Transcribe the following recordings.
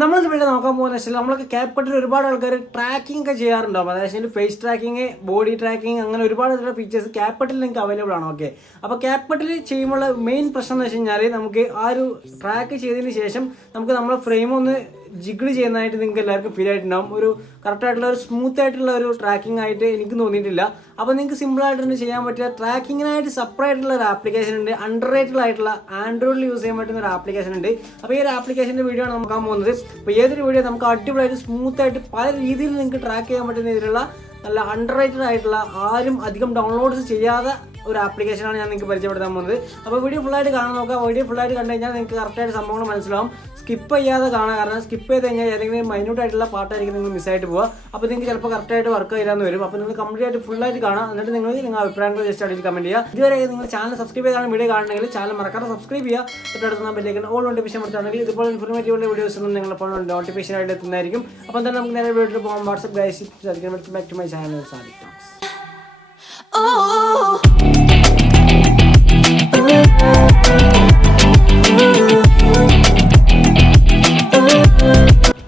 നമ്മളിത് വീഡിയോ നോക്കാൻ പോകുന്ന വെച്ചാൽ നമ്മളൊക്കെ ക്യാപ്കട്ടിൽ ഒരുപാട് ആൾക്കാർ ട്രാക്കിംഗ് ഒക്കെ ചെയ്യാറുണ്ടാവും. അതായത് ഫേസ് ട്രാക്കിംഗ്, ബോഡി ട്രാക്കിംഗ്, അങ്ങനെ ഒരുപാട് ഫീച്ചേഴ്സ് ക്യാപ്കട്ടിൽ നിങ്ങൾക്ക് അവൈലബിൾ ആണ്. ഓക്കെ, അപ്പോൾ ക്യാപ്കട്ടിൽ ചെയ്യുമ്പോൾ മെയിൻ പ്രശ്നം എന്ന് വെച്ച് കഴിഞ്ഞാൽ നമുക്ക് ആ ഒരു ട്രാക്ക് ചെയ്തതിന് ശേഷം നമുക്ക് നമ്മളെ ഫ്രെയിം ഒന്ന് ജിഗിൾ ചെയ്യുന്നതായിട്ട് നിങ്ങൾക്ക് എല്ലാവർക്കും ഫീൽ ആയിട്ടുണ്ടാവും. ഒരു കറക്റ്റായിട്ടുള്ള ഒരു സ്മൂത്ത് ആയിട്ടുള്ള ഒരു ട്രാക്കിംഗ് ആയിട്ട് എനിക്ക് തോന്നിയിട്ടില്ല. അപ്പോൾ നിങ്ങൾക്ക് സിമ്പിളായിട്ട് തന്നെ ചെയ്യാൻ പറ്റിയ ട്രാക്കിങ്ങിനായിട്ട് സെപ്പറേറ്റ് ഉള്ള ഒരു ആപ്ലിക്കേഷൻ ഉണ്ട്. അണ്ടർ റേറ്റഡ് ആയിട്ടുള്ള ആൻഡ്രോയിഡിൽ യൂസ് ചെയ്യാൻ പറ്റുന്ന ഒരു ആപ്ലിക്കേഷൻ ഉണ്ട്. അപ്പോൾ ഈ ഒരു ആപ്ലിക്കേഷൻ്റെ വീഡിയോ ആണ് നോക്കാൻ പോകുന്നത്. അപ്പോൾ ഏതൊരു വീഡിയോ നമുക്ക് അടിപൊളിയായിട്ട് സ്മൂത്ത് ആയിട്ട് പല രീതിയിൽ നിങ്ങൾക്ക് ട്രാക്ക് ചെയ്യാൻ പറ്റുന്ന രീതിയിലുള്ള നല്ല അണ്ടർ റേറ്റഡ് ആയിട്ടുള്ള ആരും അധികം ഡൗൺലോഡ്സ് ചെയ്യാതെ ഒരു ആപ്ലിക്കേഷനാണ് ഞാൻ നിങ്ങൾക്ക് പരിചയപ്പെടുത്താൻ പോകുന്നത്. അപ്പോൾ വീഡിയോ ഫുള്ളായിട്ട് കാണാൻ നോക്കുക. വീഡിയോ ഫുള്ളായിട്ട് കണ്ടു കഴിഞ്ഞാൽ നിങ്ങൾക്ക് കറക്റ്റായിട്ട് സംഭവങ്ങൾ മനസ്സിലാവും. സ്കിപ്പ് ചെയ്യാതെ കാണാം. കാരണം സ്കിപ്പ് ചെയ്ത് കഴിഞ്ഞാൽ ഏതെങ്കിലും മൈന്യൂട്ട് ആയിട്ടുള്ള പാട്ടായിരിക്കും നിങ്ങൾ മിസ്സായിട്ട് പോവുക. അപ്പോൾ നിങ്ങൾക്ക് ചിലപ്പോൾ കറക്റ്റായിട്ട് വർക്ക് ചെയ്യാമെന്ന് വരും. അപ്പോൾ നിങ്ങൾ കംപ്ലീറ്റ് ആയിട്ട് ഫുള്ളായിട്ട് കാണാം. എന്നിട്ട് നിങ്ങൾ അഭിപ്രായങ്ങൾ ജസ്റ്റ് അടിച്ച് കമൻറ്റ് ചെയ്യുക. ഇതുവരെ നിങ്ങൾ ചാനൽ സബ്സ്ക്രൈബ് ചെയ്താണ് വീഡിയോ കാണണമെങ്കിൽ ചാനൽ മറക്കാതെ സബ്സ്ക്രൈബ് ചെയ്യുക. തൊട്ടടുത്ത് ബെല്ലൈക്കൺ ഓൾ നോട്ടിഫിക്കേഷൻ കൊടുത്താണെങ്കിൽ ഇതുപോലെ ഇൻഫോർമേറ്റീവ് ഉള്ള വീഡിയോസ് ഒന്നും നിങ്ങളുടെ ഫോൺ നോട്ടിഫിക്കേഷൻ ആയിട്ട് എത്തുന്നതായിരിക്കും. അപ്പോൾ തന്നെ നമുക്ക് നേരെ വീട്ടിൽ പോകാം. വാട്സ്ആപ്പ് ഗൈസ് സാധിക്കും. ബാക്ക് ടു മൈ ചാനൽ സാധിക്കും.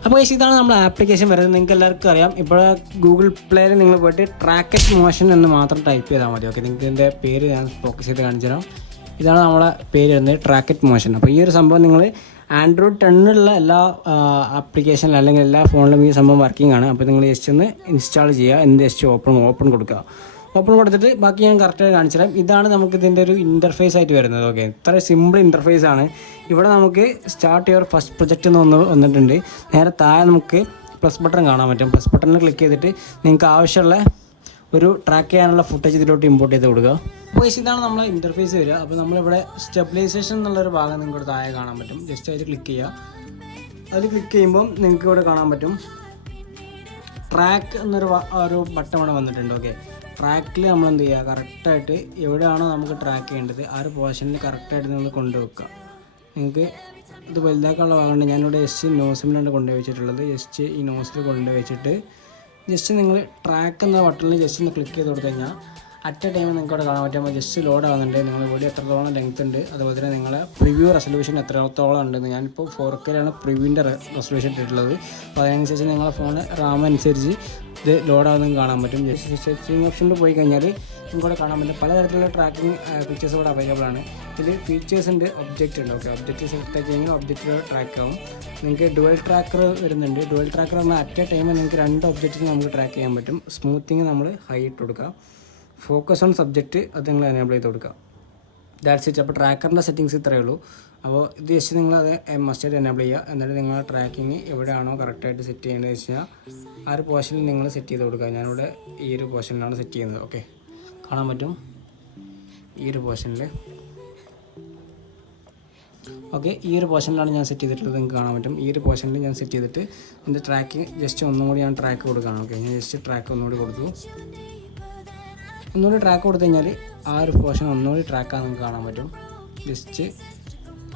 അപ്പോൾ ഇതാണ് നമ്മുടെ ആപ്ലിക്കേഷൻ വരുന്നത്. നിങ്ങൾക്ക് എല്ലാവർക്കും അറിയാം. ഇപ്പോൾ ഗൂഗിൾ പ്ലേയിൽ നിങ്ങൾ പോയിട്ട് ട്രാക്കറ്റ് മോഷൻ എന്ന് മാത്രം ടൈപ്പ് ചെയ്താൽ മതി. ഓക്കെ, നിങ്ങൾക്ക് ഇതിൻ്റെ പേര് ഞാൻ ഫോക്കസ് ചെയ്ത് കാണിച്ചു തരാം. ഇതാണ് നമ്മളെ പേര് വരുന്നത്, ട്രാക്കറ്റ് മോഷൻ. അപ്പോൾ ഈ ഒരു സംഭവം നിങ്ങൾ ആൻഡ്രോയിഡ് 10 എല്ലാ ആപ്ലിക്കേഷനിലും അല്ലെങ്കിൽ എല്ലാ ഫോണിലും ഈ സംഭവം വർക്കിംഗ് ആണ്. അപ്പോൾ നിങ്ങൾ ജസ്റ്റ് ഒന്ന് ഇൻസ്റ്റാൾ ചെയ്യുക, എന്ത് ജസ്റ്റ് ഓപ്പൺ കൊടുക്കുക. ഓപ്പൺ കൊടുത്തിട്ട് ബാക്കി ഞാൻ കറക്റ്റായി കാണിച്ചു തരാം. ഇതാണ് നമുക്ക് ഇതിൻ്റെ ഒരു ഇൻ്റർഫേസ് ആയിട്ട് വരുന്നത്. ഓക്കെ, ഇത്ര സിമ്പിൾ ഇൻ്റർഫേസ് ആണ്. ഇവിടെ നമുക്ക് സ്റ്റാർട്ട് യുവർ ഫസ്റ്റ് പ്രൊജക്റ്റ് എന്ന് വന്നിട്ടുണ്ട്. നേരെ താഴെ നമുക്ക് പ്ലസ് ബട്ടൺ കാണാൻ പറ്റും. പ്ലസ് ബട്ടണിൽ ക്ലിക്ക് ചെയ്തിട്ട് നിങ്ങൾക്ക് ആവശ്യമുള്ള ഒരു ട്രാക്ക് ചെയ്യാനുള്ള ഫുട്ടേജ് ഇതിലോട്ട് ഇമ്പോർട്ട് ചെയ്ത് കൊടുക്കുക. അപ്പോൾ ഇതാണ് നമ്മളെ ഇൻ്റർഫേസ് വരിക. അപ്പോൾ നമ്മളിവിടെ സ്റ്റെബിലൈസേഷൻ എന്നുള്ളൊരു ഭാഗം നിങ്ങൾക്ക് താഴെ കാണാൻ പറ്റും. ജസ്റ്റ് അതിൽ ക്ലിക്ക് ചെയ്യുക. അതിൽ ക്ലിക്ക് ചെയ്യുമ്പം നിങ്ങൾക്ക് ഇവിടെ കാണാൻ പറ്റും ട്രാക്ക് എന്നൊരു ബട്ടൺ ഇവിടെ വന്നിട്ടുണ്ട്. ഓക്കെ, ട്രാക്കിൽ നമ്മൾ എന്ത് ചെയ്യുക, കറക്റ്റായിട്ട് എവിടെയാണോ നമുക്ക് ട്രാക്ക് ചെയ്യേണ്ടത് ആ ഒരു പോർഷനിൽ കറക്റ്റായിട്ട് നിങ്ങൾ കൊണ്ടുവെക്കുക. നിങ്ങൾക്ക് ഇത് വലുതാക്കാനുള്ള ഭാഗമുണ്ട്. ഞാനിവിടെ ജസ്റ്റ് നോസിലാണ് കൊണ്ടുപോയി വെച്ചിട്ടുള്ളത്. ജസ്റ്റ് ഈ നോസിൽ കൊണ്ടുപോയി വെച്ചിട്ട് ജസ്റ്റ് നിങ്ങൾ ട്രാക്ക് എന്ന ബട്ടണിൽ ജസ്റ്റ് ഒന്ന് ക്ലിക്ക് ചെയ്ത് കൊടുത്തു കഴിഞ്ഞാൽ അറ്റ് എ ടൈം നിങ്ങൾക്ക് അവിടെ കാണാൻ പറ്റുമ്പോൾ ജസ്റ്റ് ലോഡ് ആകുന്നുണ്ട്. നിങ്ങൾ ഇവിടെ എത്രത്തോളം ലെങ്ത് ഉണ്ട്, അതുപോലെ തന്നെ നിങ്ങളെ പ്രിവ്യൂ റെസൊല്യൂഷൻ എത്രത്തോളം ഉണ്ടെന്ന്. ഞാനിപ്പോൾ 4K പ്രിവ്യൂവിൻ്റെ റെസൊല്യൂഷൻ ഇട്ടിട്ടുള്ളത്. അപ്പോൾ അതിനനുസരിച്ച് നിങ്ങളെ ഫോൺ റാം അനുസരിച്ച് ഇത് ലോഡാകുന്നതും കാണാൻ പറ്റും. ജസ്റ്റ് സെറ്റിംഗ് ഓപ്ഷനിൽ പോയി കഴിഞ്ഞാൽ നിങ്ങൾക്കിവിടെ കാണാൻ പറ്റും പലതരത്തിലുള്ള ട്രാക്കിംഗ് ഫീച്ചേഴ്സ് ഇവിടെ അവൈലബിൾ ആണ്. ഇതിൽ ഫീച്ചേഴ്സ് ഉണ്ട്, ഒബ്ജക്റ്റ് ഉണ്ട്. ഓക്കെ, ഒബ്ജക്റ്റ് സെലക്ട് ആക്കി കഴിഞ്ഞാൽ ഒബ്ജക്റ്റിലൂടെ ട്രാക്ക് ആവും. നിങ്ങൾക്ക് ഡുവൽ ട്രാക്കർ വരുന്നുണ്ട്. ഡുവൽ ട്രാക്കർ പറഞ്ഞാൽ അറ്റ് എ ടൈം നിങ്ങൾക്ക് 2 ഒബ്ജക്റ്റിന് നമുക്ക് ട്രാക്ക് ചെയ്യാൻ പറ്റും. സ്മൂത്തിങ് നമ്മൾ ഹൈ ഇട്ട് കൊടുക്കുക. ഫോക്കസ് ഓൺ സബ്ജക്റ്റ് അത് നിങ്ങൾ എനേബിൾ ചെയ്ത് കൊടുക്കുക. That's it. അപ്പോൾ ട്രാക്കറിൻ്റെ സെറ്റിങ്സ് ഇത്രയേ ഉള്ളൂ. അപ്പോൾ ഇത് ജസ്റ്റ് നിങ്ങളത് മസ്റ്റായിട്ട് എനേബിൾ ചെയ്യുക. എന്നിട്ട് നിങ്ങളുടെ ട്രാക്കിങ് എവിടെയാണോ കറക്റ്റായിട്ട് സെറ്റ് ചെയ്യേണ്ടതെന്ന് വെച്ച് കഴിഞ്ഞാൽ ആ ഒരു പോർഷനിൽ നിങ്ങൾ സെറ്റ് ചെയ്ത് കൊടുക്കുക. ഞാനിവിടെ ഈ ഒരു പോർഷനിലാണ് സെറ്റ് ചെയ്യുന്നത്. ഓക്കെ, കാണാൻ പറ്റും ഈ ഒരു പോർഷനിൽ. ഓക്കെ, ഈ ഒരു പോർഷനിലാണ് ഞാൻ സെറ്റ് ചെയ്തിട്ടുള്ളത്. നിങ്ങൾക്ക് കാണാൻ പറ്റും ഈ ഒരു പോർഷനിൽ ഞാൻ സെറ്റ് ചെയ്തിട്ട് എൻ്റെ ട്രാക്കിങ് ജസ്റ്റ് ഒന്നും കൂടി ഞാൻ ട്രാക്ക് കൊടുക്കുകയാണ്. ഓക്കെ, ഞാൻ ജസ്റ്റ് ട്രാക്ക് ഒന്നുകൂടി കൊടുത്തു. ഒന്നുകൂടി ട്രാക്ക് കൊടുത്തു കഴിഞ്ഞാൽ ആ ഒരു പോർഷൻ ഒന്നുകൂടി ട്രാക്കാണ് നിങ്ങൾക്ക് കാണാൻ പറ്റും. ജസ്റ്റ്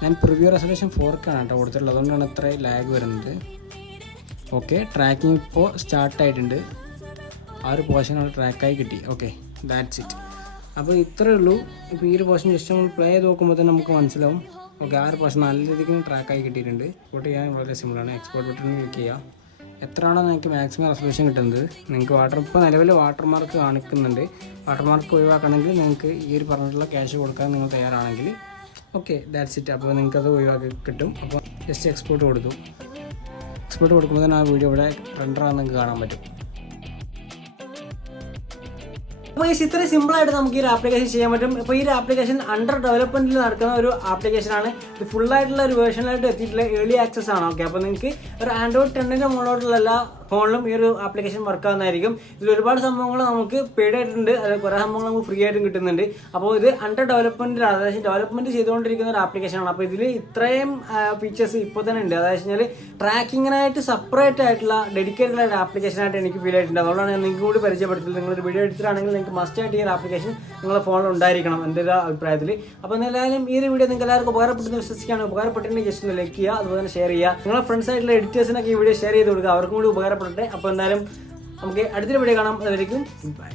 ഞാൻ പ്രിവ്യൂ റെസൊല്യൂഷൻ 4K ആണ് കേട്ടോ കൊടുത്തിട്ടുള്ളത്. അതുകൊണ്ടാണ് ഇത്ര ലാഗ് വരുന്നത്. ഓക്കെ, ട്രാക്കിംഗ് ഇപ്പോൾ സ്റ്റാർട്ടായിട്ടുണ്ട്. ആ ഒരു പോർഷൻ അവിടെ ട്രാക്കായി കിട്ടി. Okay, that's it. അപ്പോൾ ഇത്രയേ ഉള്ളൂ. ഇപ്പോൾ ഈ ഒരു പോർഷൻ ജസ്റ്റ് നമ്മൾ പ്ലേ ചെയ്ത് നോക്കുമ്പോൾ തന്നെ നമുക്ക് മനസ്സിലാവും. ഓക്കെ, ആ ഒരു പോർഷൻ നല്ല രീതിക്ക് ട്രാക്കായി കിട്ടിയിട്ടുണ്ട്. എക്സ്പോർട്ട് ചെയ്യാൻ വളരെ സിമ്പിളാണ്. എക്സ്പോർട്ട് ബട്ടണിൽ ക്ലിക്ക് ചെയ്യുക. എത്രയാണോ നിങ്ങൾക്ക് മാക്സിമം റെസൊല്യൂഷൻ കിട്ടുന്നത്. നിങ്ങൾക്ക് ഇപ്പോൾ നിലവിൽ വാട്ടർമാർക്ക് കാണിക്കുന്നുണ്ട്. വാട്ടർമാർക്ക് ഒഴിവാക്കണമെങ്കിൽ നിങ്ങൾക്ക് ഈ ഒരു പറഞ്ഞിട്ടുള്ള ക്യാഷ് കൊടുക്കാൻ നിങ്ങൾ തയ്യാറാണെങ്കിൽ ഓക്കെ, ദാറ്റ്സ് ഇറ്റ്. അപ്പോൾ നിങ്ങൾക്കത് ഒഴിവാക്കി കിട്ടും. അപ്പോൾ ജസ്റ്റ് എക്സ്പോർട്ട് കൊടുത്തു. എക്സ്പോർട്ട് കൊടുക്കുമ്പോൾ തന്നെ ആ വീഡിയോ ഇവിടെ റെൻഡറാണെന്ന് നിങ്ങൾക്ക് കാണാൻ പറ്റും. അപ്പോൾ ഇത്ര സിമ്പിളായിട്ട് നമുക്ക് ഈ ഒരു ആപ്ലിക്കേഷൻ ചെയ്യാൻ പറ്റും. ഇപ്പോൾ ഈ ഒരു ആപ്ലിക്കേഷൻ അണ്ടർ ഡെവലപ്മെൻറ്റിൽ നടക്കുന്ന ഒരു ആപ്ലിക്കേഷനാണ്. ഇത് ഫുള്ളായിട്ടുള്ള ഒരു വേർഷനായിട്ട് എത്തിയിട്ടുള്ള ഏർലി ആക്സസ് ആണ്. ഓക്കെ, അപ്പോൾ നിങ്ങൾക്ക് ഒരു ആൻഡ്രോയിഡ് 10 മുകളിലോട്ടുള്ള എല്ലാ ഫോണിലും ഈ ഒരു ആപ്ലിക്കേഷൻ വർക്ക് ആവുന്നതായിരിക്കും. ഇതിൽ ഒരുപാട് സംഭവങ്ങൾ നമുക്ക് പെയ്ഡ് ആയിട്ടുണ്ട്, അതായത് കുറേ സംഭവങ്ങൾ നമുക്ക് ഫ്രീ ആയിട്ടും കിട്ടുന്നുണ്ട്. അപ്പോൾ ഇത് അണ്ടർ ഡെവലപ്മെൻറ്റിലാണ്, അതായത് ഡെവലപ്മെൻറ്റ് ചെയ്തുകൊണ്ടിരിക്കുന്ന ഒരു ആപ്ലിക്കേഷനാണ്. അപ്പോൾ ഇതിൽ ഇത്രയും ഫീച്ചേഴ്സ് ഇപ്പോൾ തന്നെ ഉണ്ട്. അതായത് വെച്ചാൽ ട്രാക്കിങ്ങിനായിട്ട് സെപ്പറേറ്റ് ആയിട്ടുള്ള ഡെഡിക്കേറ്റഡ് ആയിട്ട് ആപ്ലിക്കേഷനായിട്ട് എനിക്ക് ഫീൽ ആയിട്ടുണ്ട്. അതുകൊണ്ടാണ് ഞാൻ നിങ്ങൾക്ക് കൂടി പരിചയപ്പെടുത്തിയത്. നിങ്ങളൊരു വീഡിയോ എടുത്തിട്ടാണെങ്കിൽ നിങ്ങൾക്ക് മസ്റ്റായിട്ട് ഈ ഒരു ആപ്ലിക്കേഷൻ നിങ്ങളുടെ ഫോണിൽ ഉണ്ടായിരിക്കണം എൻ്റെ ഒരു അഭിപ്രായത്തിൽ. അപ്പോൾ എന്തായാലും ഈ ഒരു വീഡിയോ നിങ്ങൾക്ക് എല്ലാവർക്കും ഉപകാരപ്പെട്ടെന്ന് വിശ്വസിക്കുകയാണ്. ഉപകാരപ്പെട്ടിട്ടുണ്ടെങ്കിൽ ജസ്റ്റ് ഒന്ന് ലൈക്ക് ചെയ്യുക, അതുപോലെ തന്നെ ഷെയർ ചെയ്യുക. നിങ്ങളുടെ ഫ്രണ്ട്സ് ആയിട്ടുള്ള എഡിറ്റേഴ്സിനൊക്കെ ഈ വീഡിയോ ഷെയർ ചെയ്ത് കൊടുക്കുക, അവർക്കും കൂടി ഉപകാരപ്പെടട്ടെ. അപ്പോൾ എന്തായാലും നമുക്ക് അടുത്തൊരു വീഡിയോ കാണാം. അതുവരേക്കും ബൈ.